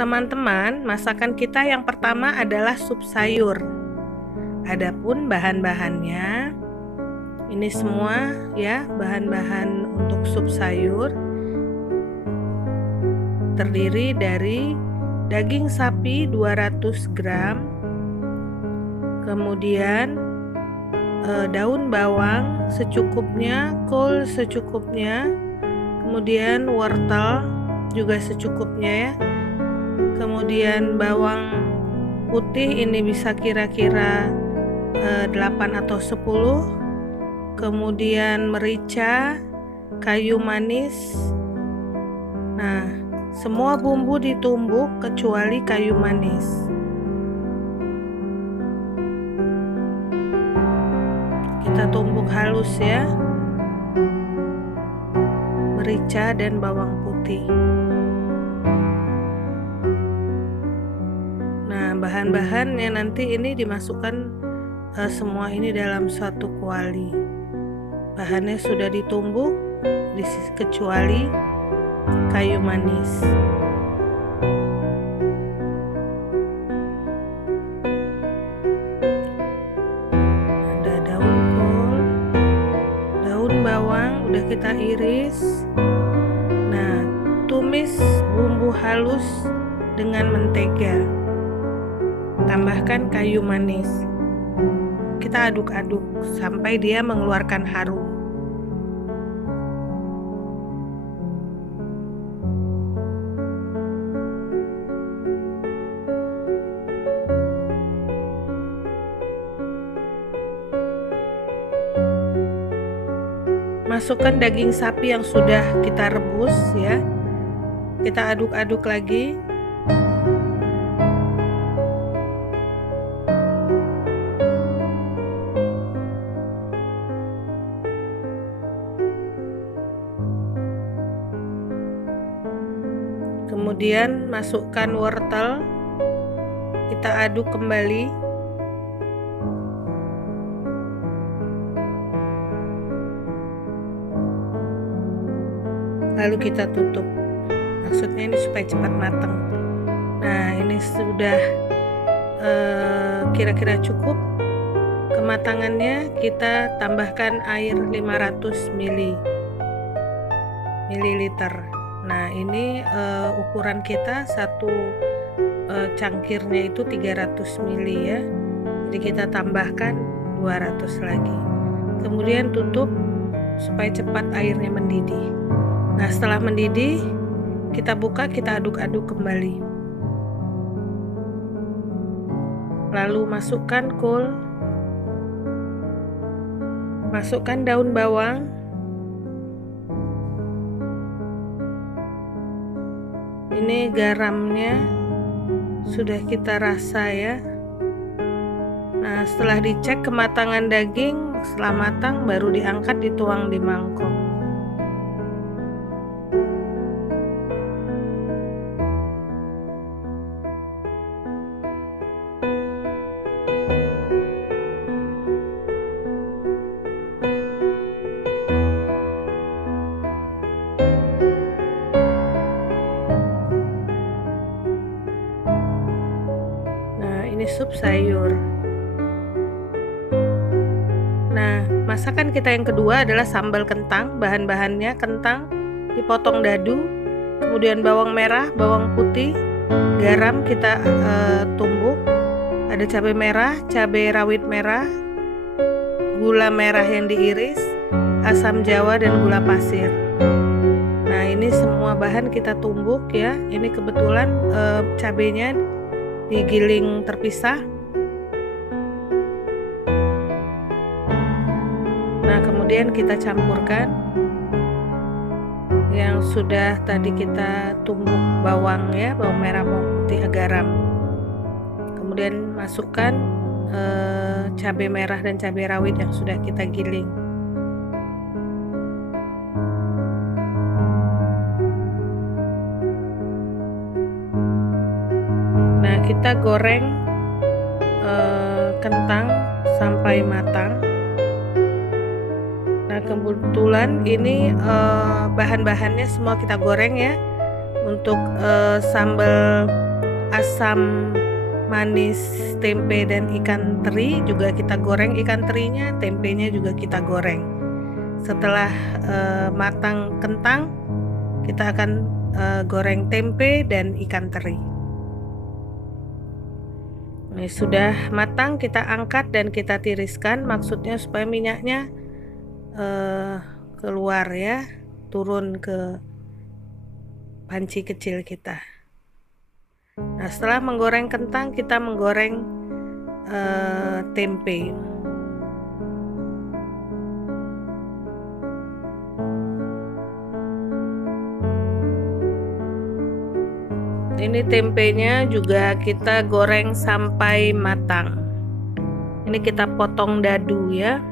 Teman-teman, masakan kita yang pertama adalah sup sayur. Adapun bahan-bahannya, ini semua ya, bahan-bahan untuk sup sayur terdiri dari daging sapi 200 gram, kemudian daun bawang secukupnya, kol secukupnya, kemudian wortel juga secukupnya ya, kemudian bawang putih ini bisa kira-kira 8 atau 10, kemudian merica, kayu manis. Nah, semua bumbu ditumbuk kecuali kayu manis. Kita tumbuk halus ya, merica dan bawang putih. Nah, bahan-bahannya nanti ini dimasukkan semua ini dalam satu kuali. Bahannya sudah ditumbuk kecuali kayu manis. Ada daun kol, daun bawang udah kita iris. Nah, tumis bumbu halus dengan mentega. Tambahkan kayu manis. Kita aduk-aduk sampai dia mengeluarkan harum. Masukkan daging sapi yang sudah kita rebus ya. Kita aduk-aduk lagi. Kemudian masukkan wortel, kita aduk kembali. Lalu kita tutup. Maksudnya ini supaya cepat matang. Nah, ini sudah kira-kira cukup kematangannya. Kita tambahkan air 500 ml. Nah, ini ukuran kita satu cangkirnya itu 300 ml ya. Jadi kita tambahkan 200 lagi. Kemudian tutup supaya cepat airnya mendidih. Nah, setelah mendidih, kita buka, kita aduk-aduk kembali. Lalu masukkan kol, masukkan daun bawang, ini garamnya sudah kita rasa ya. Nah, setelah dicek kematangan daging, setelah matang baru diangkat, dituang di mangkok. Ini sup sayur. Nah, masakan kita yang kedua adalah sambal kentang. Bahan-bahannya kentang dipotong dadu, kemudian bawang merah, bawang putih, garam kita tumbuk, ada cabai merah, cabai rawit merah, gula merah yang diiris, asam jawa dan gula pasir. Nah, ini semua bahan kita tumbuk ya. Ini kebetulan cabainya digiling terpisah. Nah, kemudian kita campurkan yang sudah tadi kita tumbuk bawang ya, bawang merah, bawang putih, garam. Kemudian masukkan cabai merah dan cabai rawit yang sudah kita giling. Kita goreng kentang sampai matang. Nah, kebetulan ini bahan-bahannya semua kita goreng ya. Untuk sambal asam manis tempe dan ikan teri juga kita goreng ikan terinya, tempenya juga kita goreng. Setelah matang kentang, kita akan goreng tempe dan ikan teri. Ini sudah matang, kita angkat dan kita tiriskan, maksudnya supaya minyaknya keluar ya, turun ke panci kecil kita. Nah, setelah menggoreng kentang, kita menggoreng tempe. Ini tempenya juga kita goreng sampai matang. Ini kita potong dadu ya.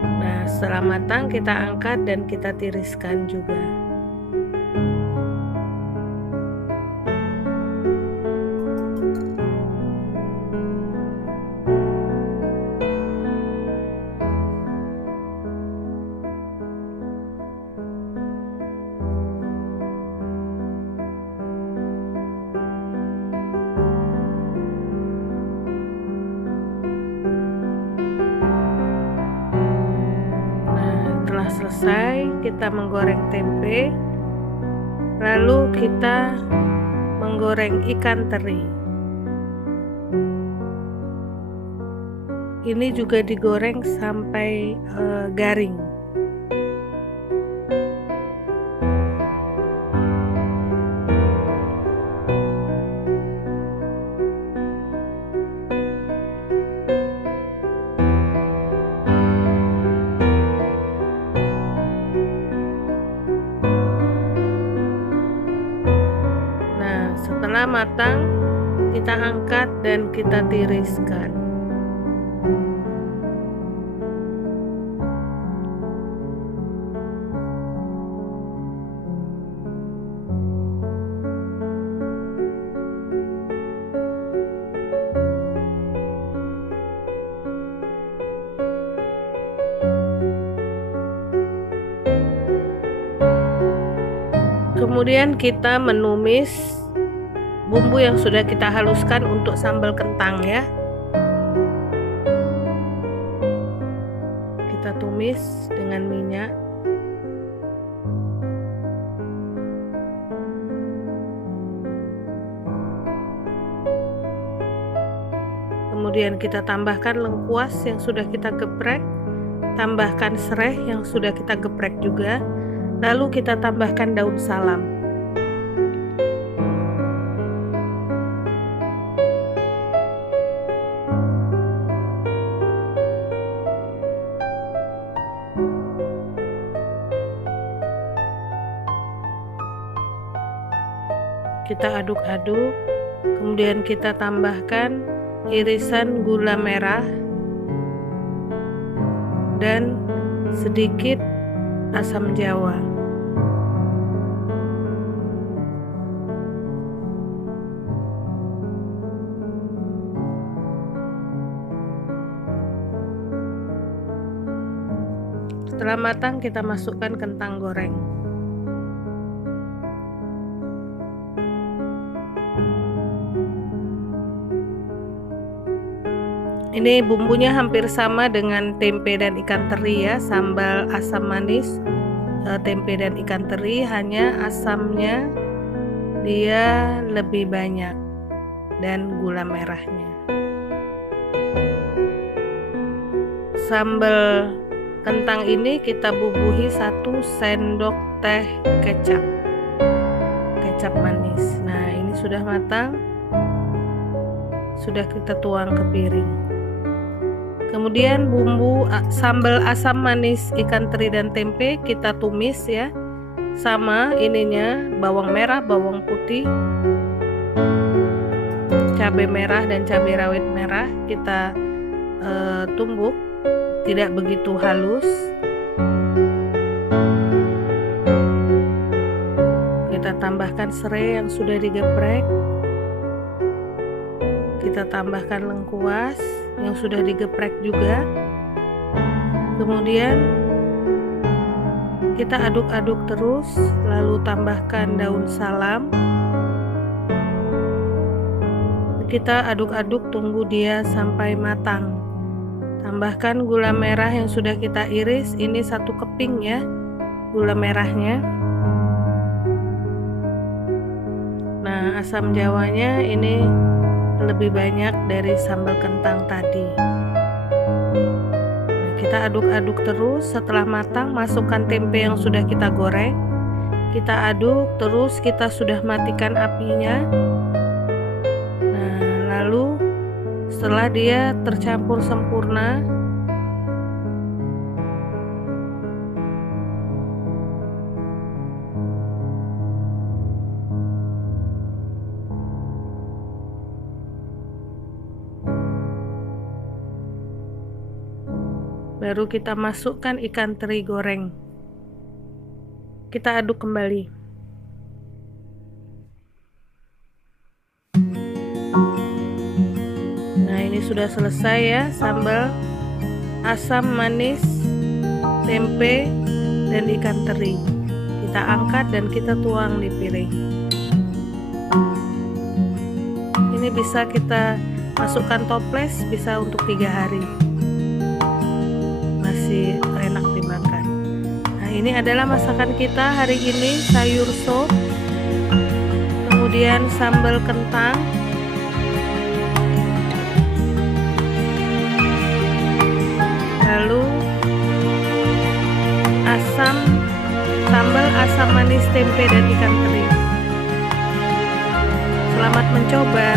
Nah, setelah matang kita angkat dan kita tiriskan juga. Selesai kita menggoreng tempe, lalu kita menggoreng ikan teri. Ini juga digoreng sampai garing. Setelah matang, kita angkat dan kita tiriskan. Kemudian kita menumis bumbu yang sudah kita haluskan untuk sambal kentang ya. Kita tumis dengan minyak. Kemudian kita tambahkan lengkuas yang sudah kita geprek, tambahkan serai yang sudah kita geprek juga, lalu kita tambahkan daun salam. Kita aduk-aduk, kemudian kita tambahkan irisan gula merah dan sedikit asam jawa. Setelah matang, kita masukkan kentang goreng. Ini bumbunya hampir sama dengan tempe dan ikan teri ya, sambal asam manis tempe dan ikan teri, hanya asamnya dia lebih banyak dan gula merahnya. Sambal kentang ini kita bubuhi 1 sendok teh kecap manis. Nah, ini sudah matang, sudah kita tuang ke piring. Kemudian bumbu sambal asam manis ikan teri dan tempe kita tumis ya, sama ininya bawang merah, bawang putih, cabai merah dan cabai rawit merah kita tumbuk, tidak begitu halus. Kita tambahkan serai yang sudah digeprek, kita tambahkan lengkuas yang sudah digeprek juga. Kemudian Kita aduk-aduk terus, lalu tambahkan daun salam. Kita aduk-aduk, tunggu dia sampai matang. Tambahkan gula merah yang sudah kita iris, ini 1 keping ya gula merahnya. Nah, asam jawanya ini lebih banyak dari sambal kentang tadi. Nah, kita aduk-aduk terus. Setelah matang, masukkan tempe yang sudah kita goreng. Kita aduk terus, kita sudah matikan apinya. Nah, lalu setelah dia tercampur sempurna, baru kita masukkan ikan teri goreng. Kita aduk kembali. Nah, ini sudah selesai ya, sambal asam manis tempe dan ikan teri. Kita angkat dan kita tuang di piring. Ini bisa kita masukkan toples, bisa untuk 3 hari. Masih enak dimakan. Nah, ini adalah masakan kita hari ini, sayur sop, kemudian sambal kentang, lalu sambal asam manis tempe dan ikan teri. Selamat mencoba.